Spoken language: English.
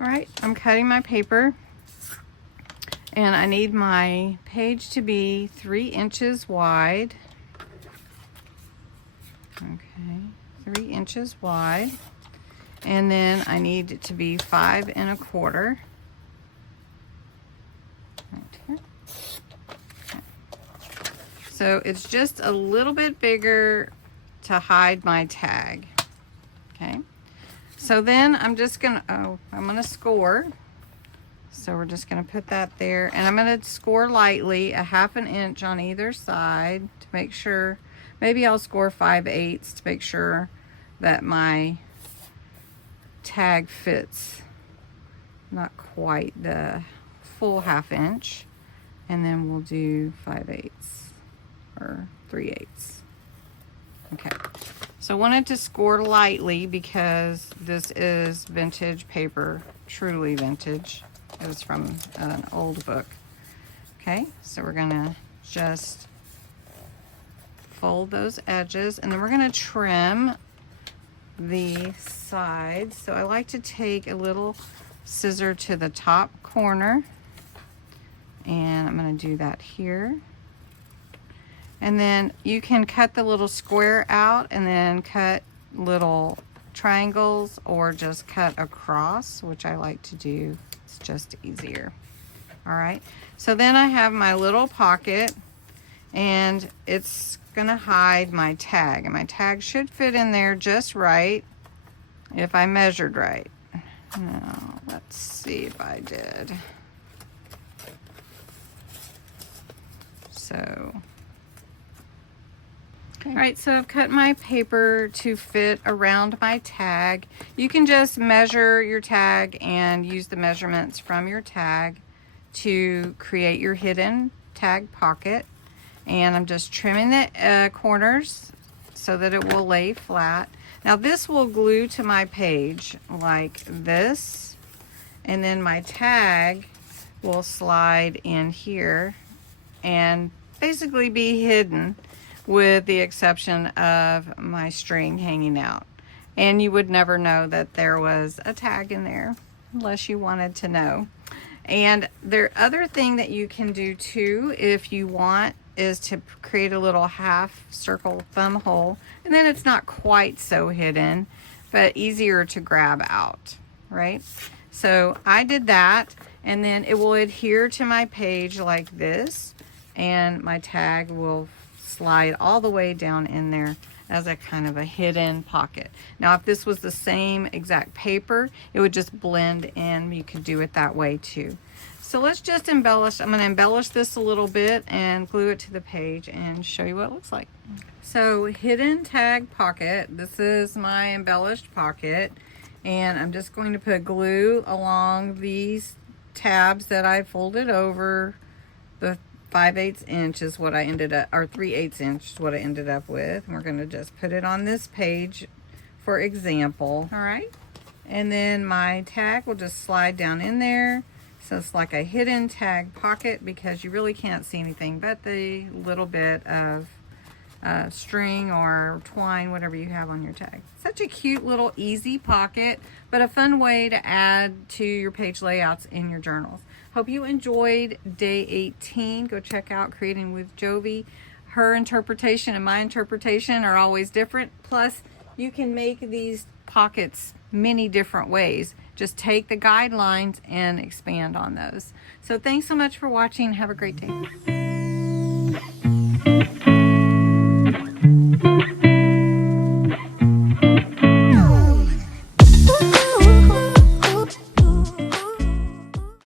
Alright, I'm cutting my paper, and I need my page to be 3 inches wide. Okay, 3 inches wide. And then I need it to be 5 1/4. Right here. Okay. So it's just a little bit bigger to hide my tag. Okay. So then I'm just gonna, I'm gonna score. So we're just gonna put that there, and I'm gonna score lightly, a 1/2 inch on either side to make sure. Maybe I'll score 5/8 to make sure that my tag fits not quite the full 1/2 inch, and then we'll do 5/8 or 3/8. Okay, so I wanted to score lightly because this is vintage paper, truly vintage. It was from an old book. Okay, so we're gonna just fold those edges, and then we're gonna trim the sides. So I like to take a little scissor to the top corner, and I'm going to do that here. And then you can cut the little square out and then cut little triangles, or just cut across, which I like to do. It's just easier. All right, so then I have my little pocket, and it's gonna hide my tag, and my tag should fit in there just right if I measured right. Now let's see if I did. So all right, so I've cut my paper to fit around my tag. You can just measure your tag and use the measurements from your tag to create your hidden tag pocket. And I'm just trimming the corners so that it will lay flat. Now this will glue to my page like this, and then my tag will slide in here and basically be hidden, with the exception of my string hanging out. And you would never know that there was a tag in there unless you wanted to know. And the other thing that you can do too, if you want, is to create a little half circle thumb hole, and then it's not quite so hidden, but easier to grab out, right? So I did that, and then it will adhere to my page like this, and my tag will slide all the way down in there as a kind of a hidden pocket. Now if this was the same exact paper, it would just blend in. You could do it that way too. So let's just embellish. I'm going to embellish this a little bit and glue it to the page and show you what it looks like. So hidden tag pocket. This is my embellished pocket, and I'm just going to put glue along these tabs that I folded over. The 5/8 inch is what I ended up, or 3/8 inch is what I ended up with. And we're going to just put it on this page for example. All right, and then my tag will just slide down in there. So it's like a hidden tag pocket because you really can't see anything but the little bit of string or twine, whatever you have on your tag. Such a cute little easy pocket, but a fun way to add to your page layouts in your journals. Hope you enjoyed day 18. Go check out Creating with Jovi. Her interpretation and my interpretation are always different. Plus, you can make these pockets many different ways. Just take the guidelines and expand on those. So thanks so much for watching. Have a great day.